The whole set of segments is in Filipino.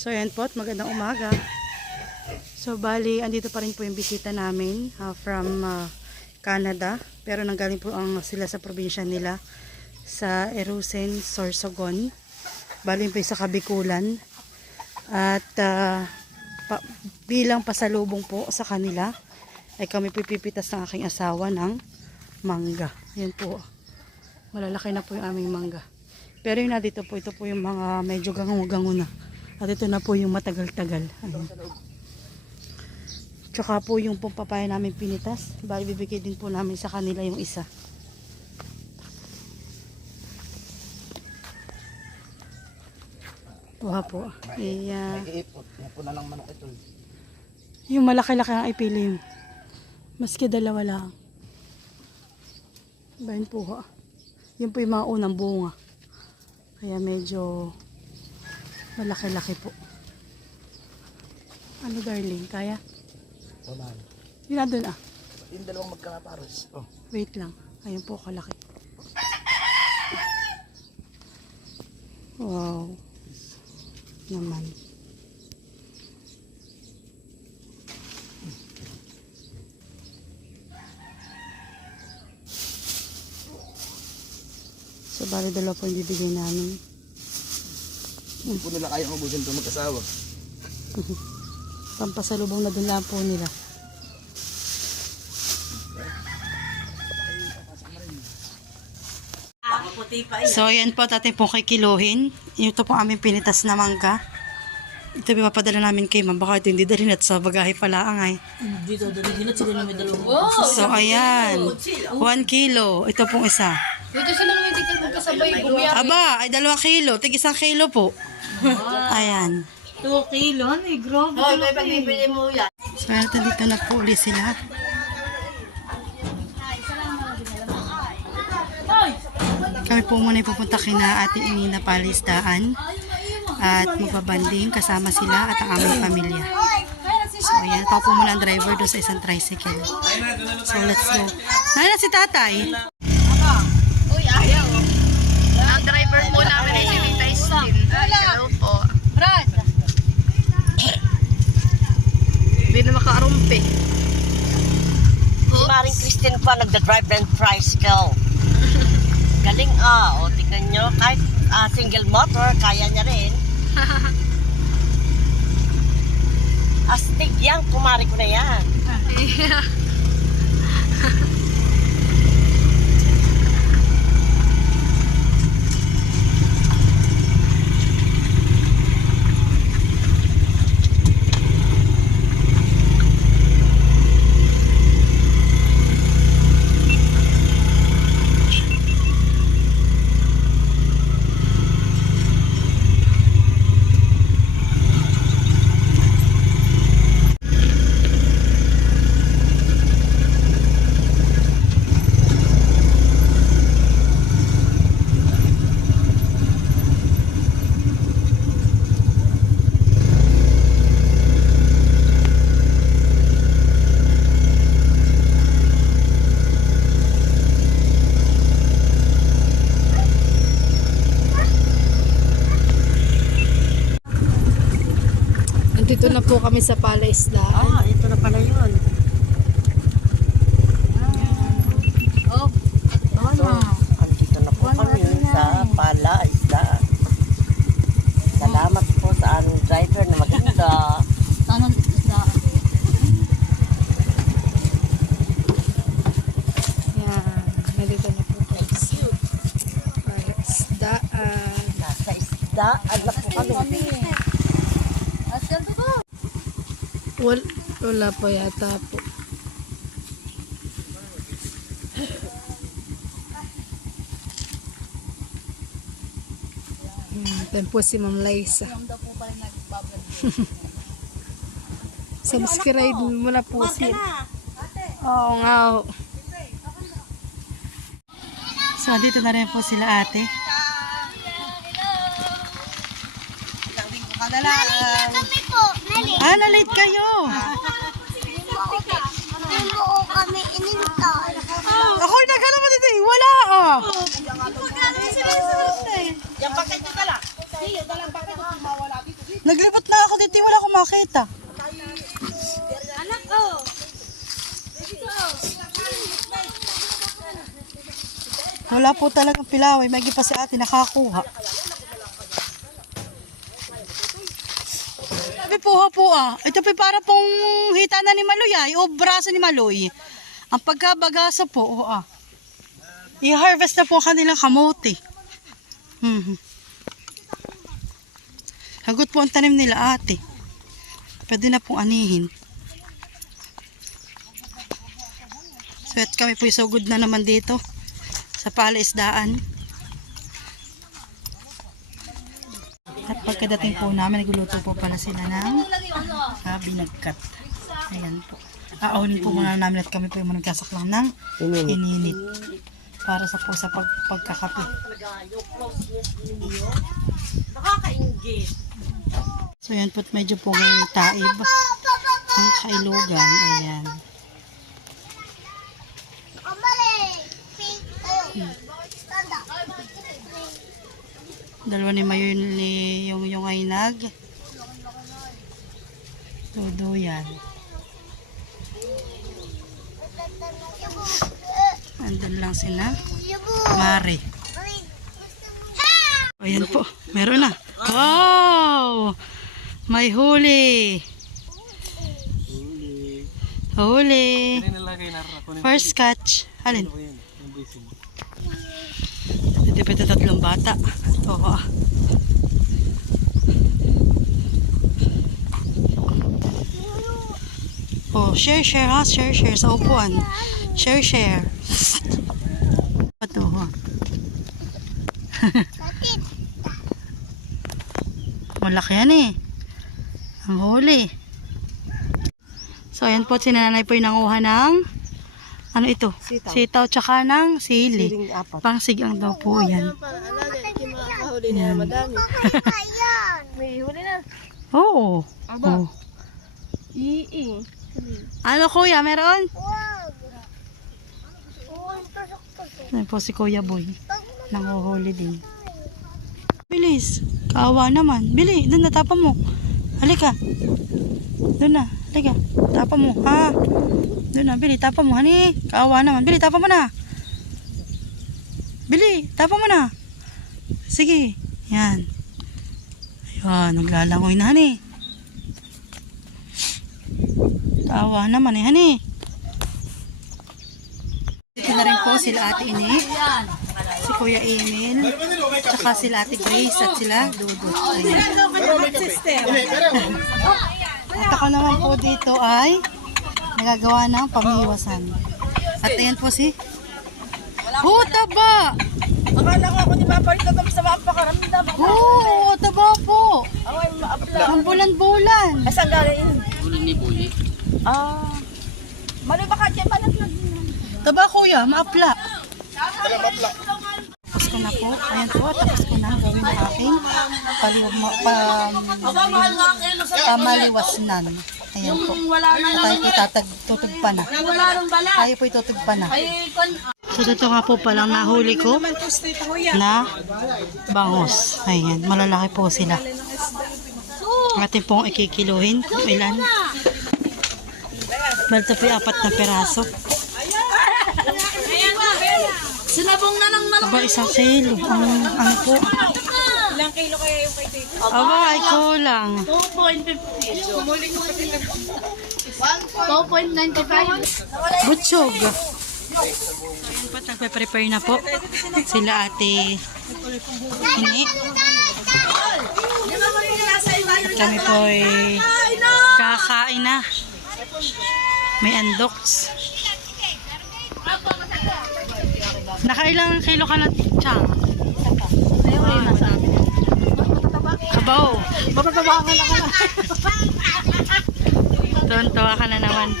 So yan po, magandang umaga. So bali, andito pa rin po yung bisita namin from Canada. Pero nanggaling po sila sa probinsya nila sa Erusen, Sorsogon. Bali po sa Kabikulan. At bilang pasalubong po sa kanila, ay kami pipipitas ng aking asawa ng mangga. Yan po. Malalaki na po yung aming mangga. Pero yun na dito po, ito po yung mga medyo gango na. At ito na po yung matagal-tagal. Tsaka po yung pong papaya namin pinitas. Bali bibigay din po namin sa kanila yung isa. Tuha po. Nag-iipot. Yan po na lang manok ito. Yung malaki-laki ang ipili mo. Maski dalawa lang. Bayan po ha. Yun po yung mga unang bunga. Kaya medyo malaki-laki po. Ano darling? Kaya? Wala. Yun na dun ah. Yung dalawang magkakaparos. Oh. Wait lang. Ayun po kalaki. Wow. Naman. So, bali dalawa po yung bibigay namin. Hindi po nila kayang ubusin ito mag-asawa. Pampasalubong na dun lang po nila. So, ayan po, tatay po kay kiluhin. Ito po aming pinitas na mangga. Ito papadala namin kay ma'am. Baka ito hindi dalhin at sa bagahe pala ang ay. Hindi daw dalhin at sila na may dalawang. So, ayan. 1 kilo. Ito pong isa. Dito sila may dikit magkasabay. Bumiyak. Aba, ay 2 kilo. Tig 1 kilo po. Ayan. 2 kilo? Ay, grabe. Oh, may pagbibili mo yan. So, ayan, dito na po ulit sila. Kami po muna pupunta kina Ate Inina Palisdaan at magbabanding kasama sila at ang aming pamilya. So, ayan. Ito po muna ang driver doon sa isang tricycle. So, let's go. Nana si tatay. Uy, ayaw. Ang driver po namin ay si Rita Stin. Hello po. Brad! Hindi na makaarumpi. Si Maring Christine pa nagda-drive ng tricycle. Galing o tingnan nyo, kahit single motor, kaya niya rin. Astig yan, kumari ko na yan. Dito na po kami sa Palaisdaan. Ito na pala yun. Andito na po kami sa Palaisdaan. Salamat po sa aming driver na maganda. Tanong isdaan. Yan. Nandito na po kami sa Palaisdaan. Nasa isdaan na po kami. Wala pa yata po. Yan po si Ma'am Liza. Subscribe mo na po siya. Oo nga. So, dito na rin po sila ate. Kami po, Nelly. Na-late kayo. Oo, kami inintay. Ako naghanap dito eh. Wala ah. Yung paket nyo dala. Naglibot na ako dito, wala akong makita. Anak ko! Wala po talagang pilaway. May pa si ate nakakuha. Sabi po ah. Ito po para pong hita na ni Maloy ay. O braso ni Maloy. Ang pagkabagasa po. I-harvest na po ang kanilang kamote. Hagot po ang tanim nila ate. Pwede na pong anihin. So at kami po isugod na naman dito. Sa palaisdaan. At pagkadating po namin, nagluluto po pala sila ng binagkat. Ayan po. Aawnin po muna namin at kami po yung managkasaklang ng ininit. Para sa po sa pagkakape. So yan po, medyo po ngayon taib. Ang kailugan. Ayan. Dalawa ni Mayo yung ay tuduyan. Andun lang sila. Mari. Ayan po. Meron na. Wow! May huli. Huli. First catch. Alin? Hindi pa ito tatlong bata. Oo. Oh, share ha. Share sa upuan. Share. Ito ha. Malaki yan eh. Ang huli. So ayan po, sinanay po yung nanguha ng ano ito? Sitaw tsaka ng sili. Pangsigang daw po yan. Yan. May huli na. Oo. Oh. Ano kuya, meron? Ayan po si Kuya Boy. Nanguhuli din. Bilis. Kaawa naman. Bili, doon na, tapa mo. Halika. Doon na, halika. Tapa mo, ha? Doon na, Bili, tapa mo, hani. Kaawa naman. Bili, tapa mo na. Bili, tapa mo na. Sige. Yan. Ayun, naglalangoy na, hani. Kaawa naman eh, hani. Dito na rin po sila Ate Ini, si Kuya Emil, tsaka sila Ate Grace at sila Dudu. At ako naman po dito ay nagagawa ng pamiwasan. At ayan po si taba! Akala ko ako ni Mapalit na sa mapakaramdam. Oo, taba po! Ang bulan-bulan. Saan galing? Bulan ni Buli. Mali baka dyan palag. Taba kuya, maapla. Tapos ko na po. Ayan po, tapos ko na gawin ang aking pamaliwasnan. Ayan po. Tayo po tutugpa na. Tayo po itutugpa na. So dito nga po palang nahuli ko na bangus. Ayan, malalaki po sila. Atin pong ikikiluhin kung ilan. Balto po 4 na peraso. Sinabong na ng malaki. Aba, 1 kilo. Ano po? Ilang kilo kaya yung kay Tito? Aba, ay kulang. 2.95. Butchog. Ayan po, nagpe-prepare na po. Sila Ate Ini. At kami po ay kakain na. May andoks. Nakailang kilo ka na, Chang? Ayun, nasa amin. Kabaw. Mataba ka na. Tuwan-tuwa ka na naman.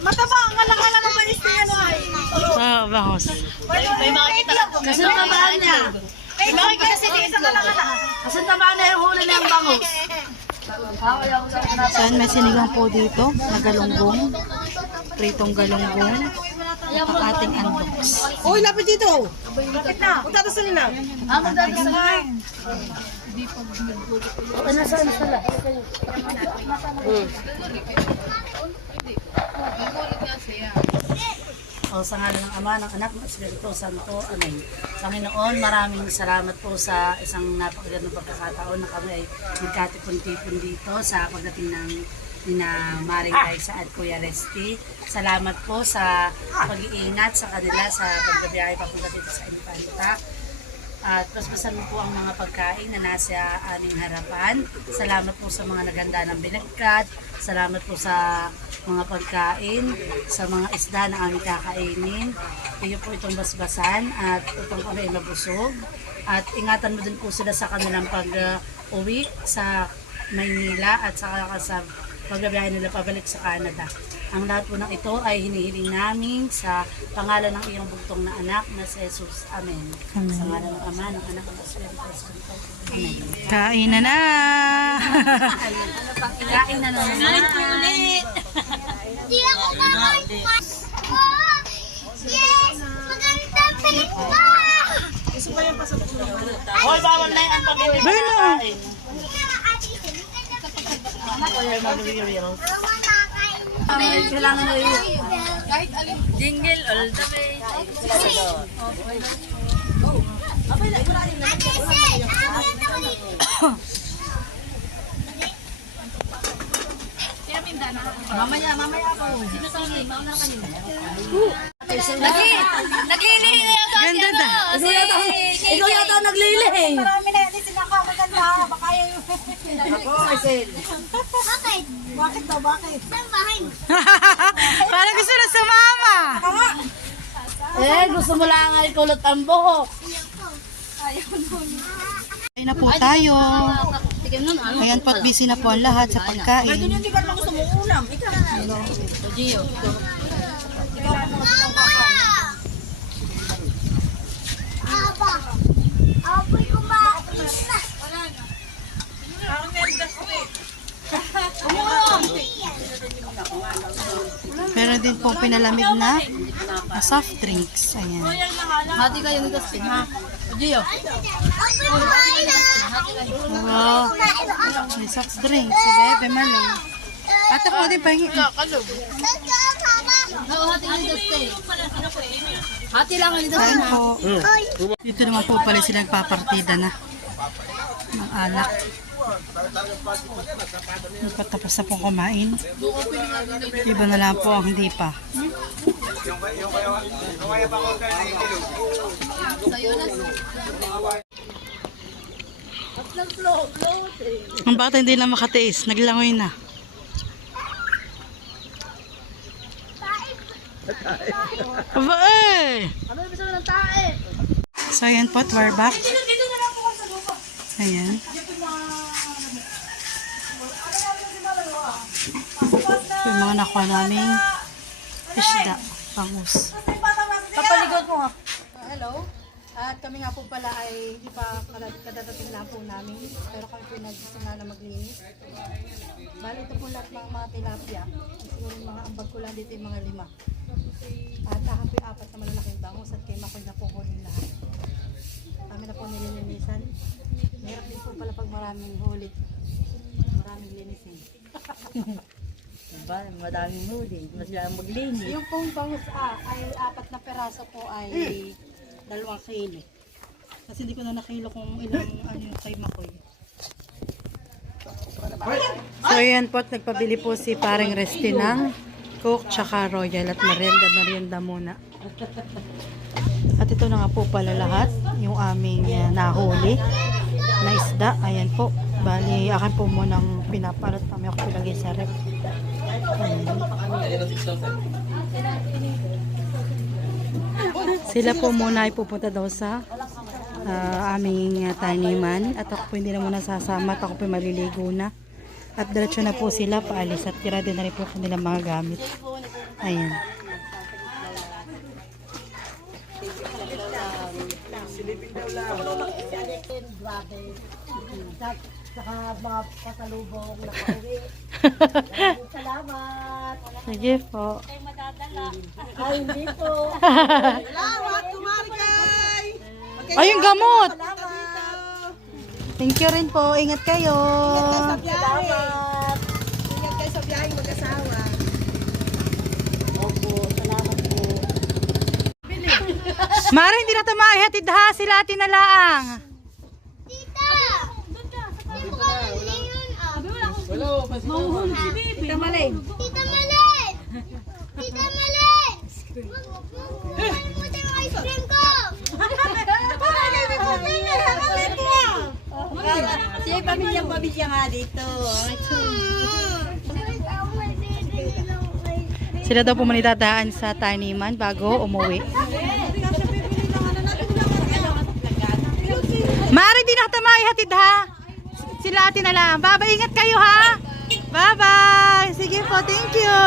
Mataba ka na ng balis na yan ay. Oh, bangus. May makikita lang. Kasi naman niya. May makikita si Tisa ka lang. Kasi naman na yung huli na yung bangus. Saan may sinigang po dito na galunggong. Pritong galunggong. At ang ating andoks. Uy, lapit dito. Lapit na. Punta sa nila. Ano dati sa Hindi pag nagbulit ko. Nasaan sila? Nagbulit nga siya. O sa ngalan ng Ama, ng Anak, ng Espiritu Santo. Amen. Panginoon, maraming salamat po sa isang napakagandang pagkakataon na kami ay nagkatipon-tipon dito sa pagdating ng Nina Maring Kaisa at Kuya Resty. Salamat po sa pag-iingat sa kanila sa pagbabiyahe papunta dito sa Infanta. At basbasan mo po ang mga pagkain na nasa aming harapan. Salamat po sa mga naganda ng binagkat. Salamat po sa mga pagkain, sa mga isda na aming kakainin. Iyo po itong basbasan at itong kami ay mabusog. At ingatan mo din po sila sa kanilang pag-uwi sa Maynila at sa pagbabiyahe nila pabalik sa Canada. Ang lahat po ng ito ay hinihiling namin sa pangalan ng iyong bugtong na anak na si Jesus. Amen. Sa ngalan ng Ama, ng Anak, ng Espiritu Santo. Amen. Kain na na! Kain na naman. Hindi ako makakaipas. Yes! Magandang pelikula! Hoy, bawal na yan pag hindi Bueno! Kailangan na yun. Kahit alin. Jingle all the way. Mamaya ako. Sino sa akin? Mauna ka nila. Naglili na yung Ganda da! Ikaw yata naglilihing. Marami na yan sinakakaganda. Baka yung... Bakit? Bakit daw? Bakit? Saan bahay? Parang gusto na sumama! Gusto mo lang ay kulot ang buhok. Kain na po tayo. Ayan po at busy na po ang lahat sa pagkain. Aba! Apoy kumain na! Meron din po pinalamig na soft drinks. Ayan. Hati kayo ni Dustin, ha? Gio. Apoy kumain na! Wow. May soft drinks. Si Bebe Malong. At ako din pahingi. Oo, hati ni Dustin. Hati lang ni Kain Dustin, ha? po. Dito naman po pala sila nagpapartida na ng alak. Patapos na po kumain. Iba na lang po ang hindi pa. Ang bata hindi na makatiis. Naglangoy na. Aba eh! So ayan po, we're back. Ayan. Yung mga nakuha naming isda, pangus. Papaligod mo. Hello. At kami nga po pala ay hindi pa kadadating lang po namin. Pero kami po nagsimula na maglinis. Bali ito po lahat ng mga tilapia. Siguro yung mga ambag ko lang dito yung mga 5. At ako po yung 4 na malalaking bangus at kay Makoy na po huling lahat. Kami na po nililinisan. Meron din po pala pag maraming huli. Maraming linisin. Madaming huli. Masaya maglinis. Yung pong bangus ay 4 na peraso po ay 2 kilo. Kasi hindi ko na nakilo kung ilang ano yung kay Makoy. So ayan po, at nagpabili po si Paring Resty ng Coke tsaka Royal at merienda muna. At ito na nga po pala lahat, yung aming nahuli na isda. Ayan po, bali akin po munang pinapalat kami ako pilagay sa rep. Ayan. Sila po muna ay pupunta daw sa aming taniman at ako po hindi na muna sasama at ako po maliligo na. At diretso na po sila paalis at tira din na rin po kanilang mga gamit. Ayan. Saka mga pasalubong na pauwi. Salamat. Sige po. Ay, hindi po. Ay, yung gamot! Thank you rin po. Ingat kayo. Salamat. Ingat kayo sa biyahe mag-asawa. Opo, salamat po. Mara, hindi na tayo maihatid ha. Sila atin na laang. Tita! Hindi mo kami yun ah. Tita Malay. Tita Malay! Tita Malay! Kalimutan yung ice cream ko! Siya pamilya nga dito. Sila daw po manitadaan sa taniman bago umuwi. Mari, di na kita maihatid ha. Sila atin na lang. Bye-bye, ingat kayo ha. Bye-bye. Sige po, thank you.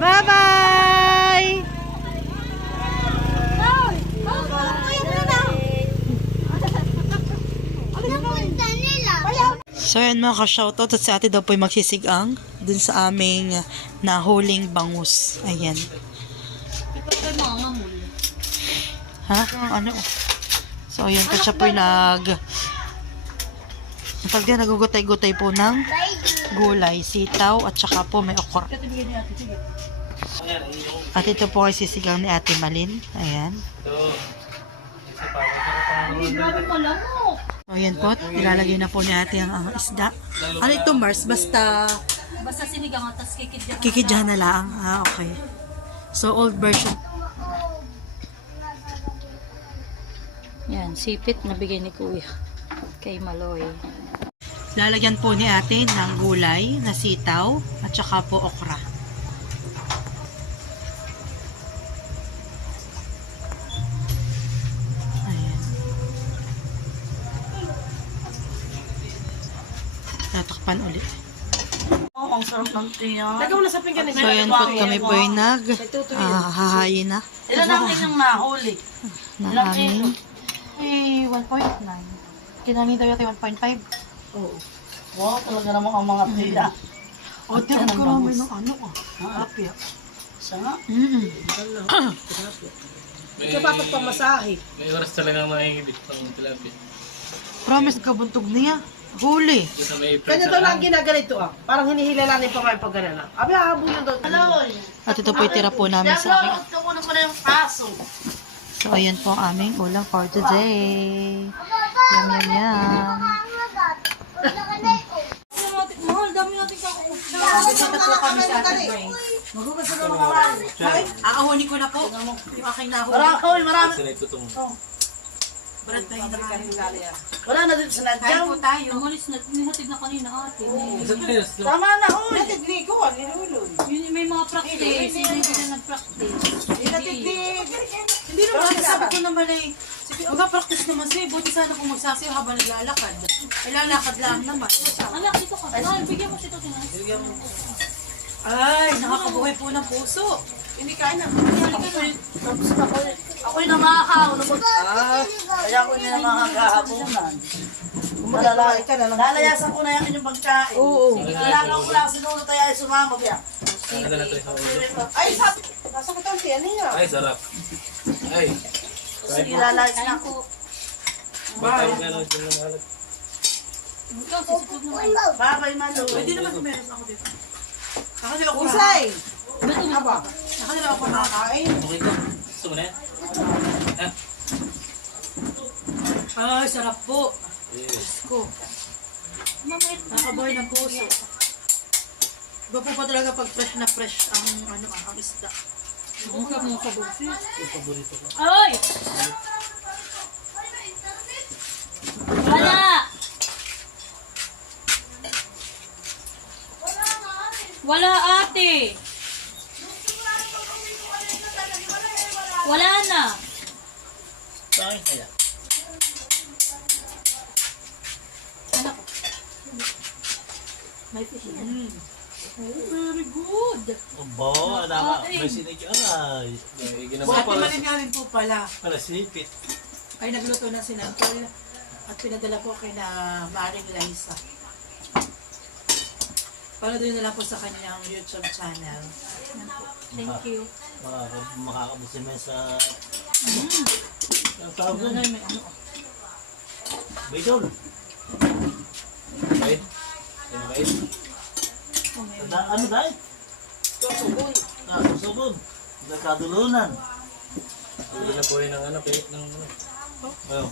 Bye-bye. Napunta nila. So yan mga ka-shoutout at si ate daw po ay magsisigang dun sa aming nahuling bangus. Ayan. Ha? Ano? So ayan po siya po ay nagugutay-gutay po ng gulay, sitaw at saka po may okra. At ito po ay sisigang ni Ate Malin. Ayan. So ayan po, nilalagay na po ni ate ang isda. Ano ito, Mars? Basta sinigang at tas kikidyahan na lang. Ah, okay. So old version. Yan, sipit na bigay ni Kuya kay Maloy. Lalagyan po ni ate ng gulay na sitaw at saka po okra. Ayan. Tatakpan ulit. Ang sarap ng tiyan. So ayan po kami po ay hahayin na. Ilan ang inyong nahuli? Na amin. 1.9. Kinangin daw yata 1.5. Oo. Wow, talaga naman ang mga tila. O, tingnan ko naman ng ano Apya. Sana? May oras talagang makikibit ng tilapia. Promise ka buntog niya. Huli. Doon sa may Kanya daw lang ginaganito ah. Parang hinihila lang yung pangay pag gano'n. Abi, hahabulin daw. At ito po itira po namin sa akin. Ito ko na pala yung paso. So, ayan po ang aming ulam for today. Yum, yum, yum. Aahonin ko na po. Yung aking nahuli. Marami. Sa nagtutong. Brad, tayo na kami. Wala na dito sa Kain nadyaw. po tayo. Hulis na, nihatid na kanina ate. Tama na, uy. Hindi ko, niluloy. Yun, may mga practice. Yun yung hindi nag-practice. Hindi naman, sabi ko naman ay, mag-practice naman siya. Buti sana kung magsasayo habang naglalakad. Ay, lalakad lang naman. Anak, dito ka. Ay, bigyan mo siya ito. Ay, nakakabuhay po ng puso. Hindi kain na. Ako'y namakaw. Kaya ako hindi na makakahabunan. Malalaki ka na lang. Lalayasan ko na yung inyong pagkain. Oo. Kailangan ko lang sinunod tayo ay sumama biya. Nakita na tayo sa ulo. Ay, nasa ko tayo siya niya. Ay, sarap. Ay. Sige, lalayas na ako. Bye. Meron din na mahalat. Babay, Mano. Hindi naman meron ako dito. Nakasila ako Usay! Aba. Nakasila ako Kain. Okay ko. Gusto mo na yan? Ay, sarap po. Yes. Ko. Nakabuhay ng puso. Iba po pa talaga pag fresh na fresh ang ang isda. Ay! Wala! Wala ate! Wala na! Saan kaya? Very good! Aba, anak. May sinigyaray. Sa Ate Malin nga rin po pala. Pala, sinipit. Ay nagluto ng sinantol at pinadala po kay na Maring Liza. Panoodin na lang po sa kanyang YouTube channel. Thank you. Makakabusin mo sa... Ang tawag Ano nun? may ano? Bidol. Ano dahil? Susubon. Susubon. Nagkadulunan. Hindi na po yun ng ano, kaya ng ano. Ayaw.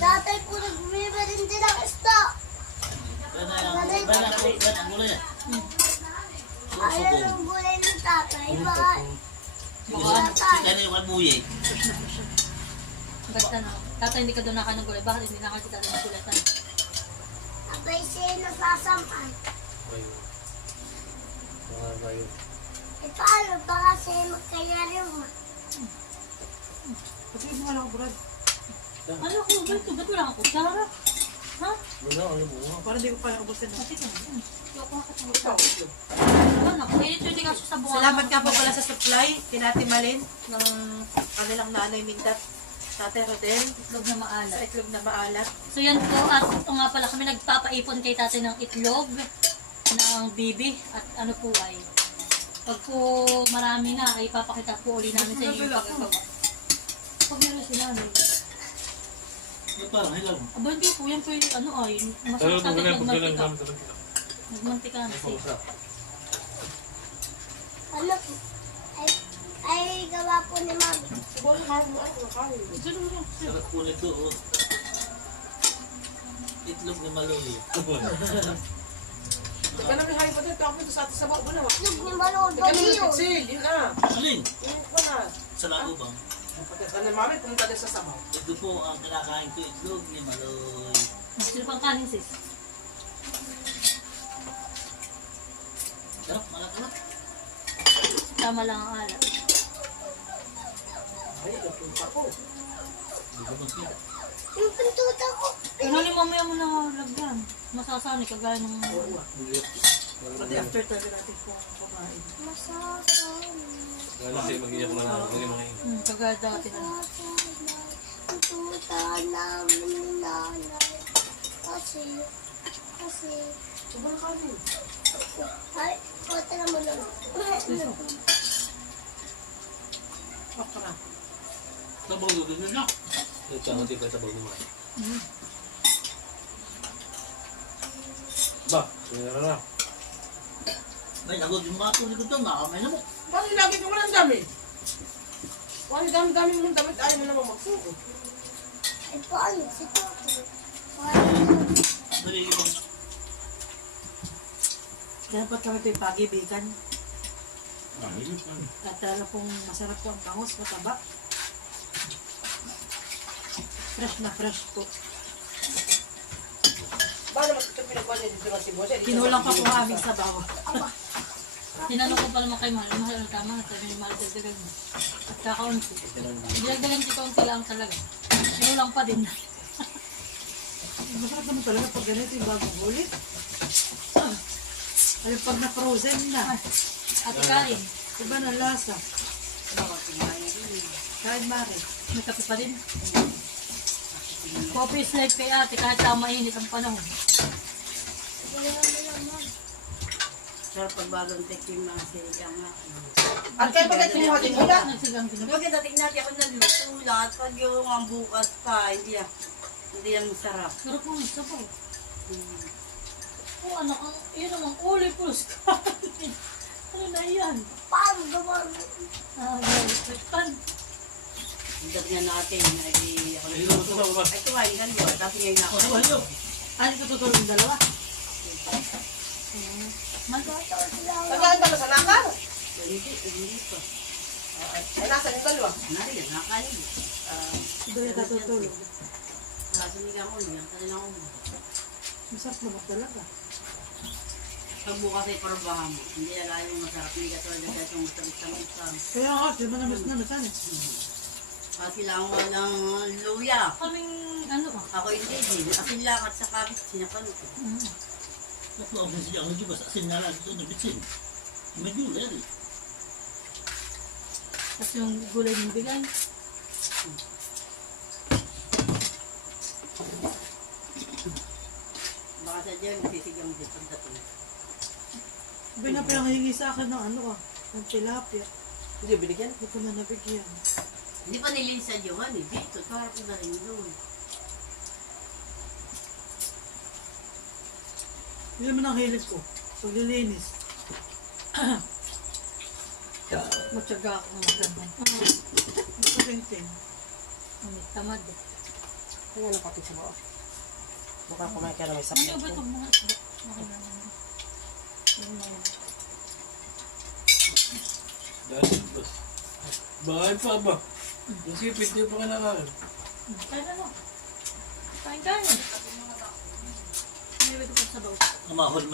Tatay ko nagbibirin din ng isda. Yan ang gulay yan. Ayaw ng gulay ng tatay. Bakit? Kaya yung kalbuye. Basta na. Tatay, hindi ka doon nakain ng gulay. Bakit hindi nakain si tatay ng gulay? Tay? Abay siya nasasampan. Ayun. Mga bayo. E paano? Baka siya magkayari mo. Kasi mo lang ako, Brad. Ano ko? Ba't wala akong kutsara? Ha? Wala, ano mo? Para di ko pa ubusin. Kasi ka. Ayoko makatulog. Ano? Ito hindi kasi sa bunga. Salamat nga po pala sa supply, kinati Malin, ng kanilang nanay Mindat, Tatay Rodel, Itlog na maalat. sa itlog na maalat. So yan po, at ito nga pala kami nagpapaipon kay tatay ng itlog ng bibi at ano po ay pag po marami na ay papakita po uli namin sa inyo yung pagkagawa. Pag meron sila Parang hilaw. aba hindi po, yan po yung ano ay Pero masarap sa atin magmantika. talaga. Magmantika na siya. Ano po? Ay gawa po ni Mami. Sarap po nito. Itlog ni Maloy. Teka na may hayo pa dito. Ako sa atin sa bako na. Itlog ni Maloy. Teka na may Baliw. pitsil. Yun na. Alin? Yun pa na. Sa lago bang? Pati ka na mami, pumunta din sa sabaw. Ito po ang kinakain ko, itlog ni Maloy. Sino pang kanin sis? Sarap, malak-alak. Tama lang ang alat. Ay, napunta ko. Hindi ko magkita. Yung pintuta ko. Ano ni mamaya mo na lagyan? Masasanay kagaya ng Pati after talaga natin po kumain. Masasama. Wala siya mag-iyak na lang. Hindi mga yun. kagaya dati na. Pintuta namin ni nanay. Kasi. Sobrang kanin. Ay, kota na mo lang. Okra. Sabaw ko din na. Ito ang tipay sa bago naman. Ba, sinira na. May nagod yung mga tuloy ko ito, nakamay na mo. Bakit lagi ka walang dami? Bakit dami-dami mong damit ayaw mo naman magsuko? Ay, paano? Si Toto. Dali ibang. Dapat kami ito yung pagibigan. At talaga pong masarap po ang bangus, mataba. Fresh na fresh po. Bakit naman ito pinagkuhan niya dito si Boss? Kinulang pa po ang aming sabaw. Tinanong ko pa naman kay Mahal. Mahal ang tama. Sabi ni Mahal, dagdagan mo. At kakaunti. Dagdagan si kaunti lang talaga. Kinulang pa din. Masarap naman talaga pag ganito yung bagong huli. Ay, pag na-frozen na. Ate Karin, Iba na lasa. Kain mare. may kape pa din. Coffee is life kay ate kahit sa mainit ang panahon. Sarap pagbagong tekim mga sinigang nga. At kaya pagkat kumuha din nila. Nagsigang din. Pagkadating natin ako nagluto lahat pag yung ang bukas pa, hindi yan masarap. Sarap mo isa po. Oh, anak, yun namang uli pulos kanin. Ano na yan? Paano gawa mo? Pan. Dagyan natin, ay kumain ka niyo, tapos ngayon ako. Ano ba yun? Ano ito tutulong yung dalawa? Naglaan ka ba sa nakar? Hindi pa. Ay, nasa yung dalawa. Nariyan, nakain. Ito yung tatutulong. Sinigang ko niya, kanilang umo. Masarap naman talaga. Pag bukas ay parabahan mo, hindi na yung masarap. Hindi ka talaga kahit yung isang. Kaya nga, di ba naman Kasi lang walang luya. Kaming, ano ah. Ako hindi din. Asin lang at sa kapit, sinapan ko. Ako ang siya ang jubas asin na lang ito na bitsin. Medyo lari. Tapos yung gulay ng bigay. Baka sa dyan, sisigang din pagdating. Sabi na pinangahingi sa akin ng ano ah, ng tilapia. Hindi, binigyan. Hindi ko na nabigyan. Hindi pa nilisan yung ano, dito. Sarap na rin doon. Hindi naman ang hilig ko. Paglilinis. Matyaga ako ng maganda. Masarintin. Ang tamad. Kaya ano pati sa bawah. Mukha kumain ka na may Ano sakit. ba itong mga isda? Okay na naman. Yun na yun. Dahil bus. Bakit pa ba? Yung sipit, di pa kinakain. Kain ano? Kain kain. May ito sa baw. Ang mahol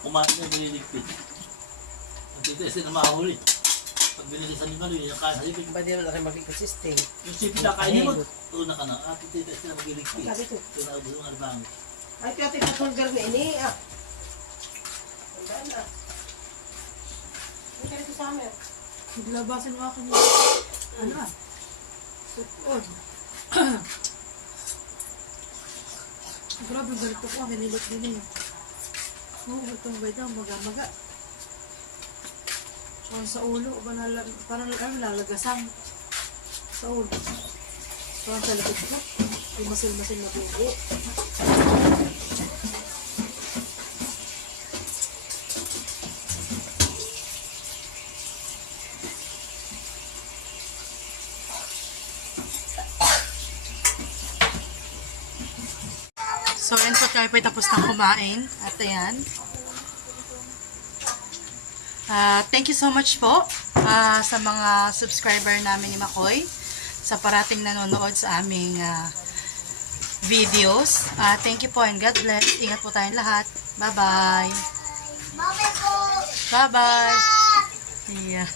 kumain na nililigpit. Ang titiis din ang mahol eh. Pag binilisan ni Maloy, yung kaya sa sipit. Ba di naman na kayo maging consistent? Yung sipit na kainin mo, una ka na. At titiis din ang magiligpit. Sabi ko. Kaya naubos yung arbang. Ay, kaya tipatulgar na ini. Tandaan na. Ang kaya ito sa amin. Naglabasan mo ako niya. Ano ah? Sukoon. Grabe, ganito ko. Hinilot din eh. Oo, itong bay daw, maga-maga. So, sa ulo, parang lalagasan. Sa ulo. Parang sa likod ko. Yung masil-masil na bubo. So, ayan po tayo po tapos na kumain. At ayan. Thank you so much po sa mga subscriber namin ni Makoy sa parating nanonood sa aming videos. Thank you po and God bless. Ingat po tayong lahat. Bye-bye. Bye-bye. Yeah.